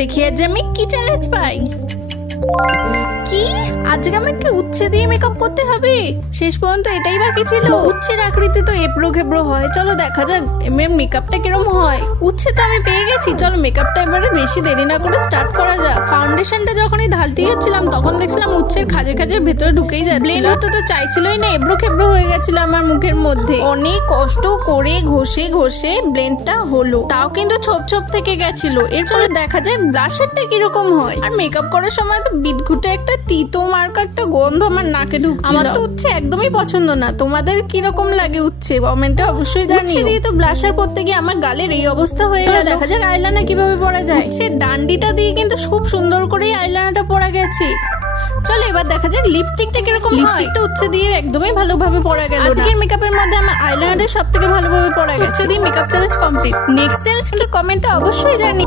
দেখি আজ আমি কি চ্যালেঞ্জ পাই। কি আজকে আমাকে উচ্ছে দিয়ে মেকআপ করতে হবে? শেষ পর্যন্ত এটাই বাকি ছিল। উচ্ছের আকৃতি তো এবড়ো খেবড়ো হয়, চলো দেখা যাক মেকআপটা কিরকম হয়। উচ্ছে তো আমি পেয়ে গেছি, চলো মেকআপটা এবারে বেশি দেরি না করে স্টার্ট করা যাক। ফাউন্ডেশনটা যখনই ঢালতে যাচ্ছিলাম তখন দেখছিলাম উচ্ছের খাজে খাজের ভেতরে ঢুকেই যাচ্ছিল। ব্লেন্ড হতে তো চাইছিলই না, এবড়ো খেবড়ো হয়ে গেছিল আমার মুখের মধ্যে। অনেক কষ্ট করে ঘষে ঘষে ব্লেন্ডটা হলো, তাও কিন্তু ছোপ ছোপ থেকে গেছিল। এর চলে দেখা যায় ব্লাশারটা কিরকম হয়। আর মেকআপ করার সময় তো বিদঘুটে একটা তিতো মার্কা একটা গন্ধ আমার নাকে ঢুকছিল। আমার তো উচ্ছে একদমই পছন্দ না। তোমাদের কিরকম লাগে উচ্ছে কমেন্টে অবশ্যই জানিও। উচ্ছে দিয়ে তো ব্লাশার পরতে গিয়ে আমার গালের এই অবস্থা হয়ে গেল। দেখা যাক আইলাইনার কিভাবে পরা যায়। উচ্ছে ডান্ডিটা দিয়ে কিন্তু খুব সুন্দর করে আইলাইনারটা পরা গেছে। চলো এবার দেখা যাক লিপস্টিকটা কিরকম। লিপস্টিকটা উচ্ছে দিয়ে একদমই ভালোভাবে পরা গেল। আজকের মেকআপের মধ্যে আমার আইলাইনারটা সবথেকে ভালোভাবে পরা গেছে। উচ্ছে দিয়ে makeup challenge complete. Next challenge কিন্তু কমেন্টে অবশ্যই জানিও।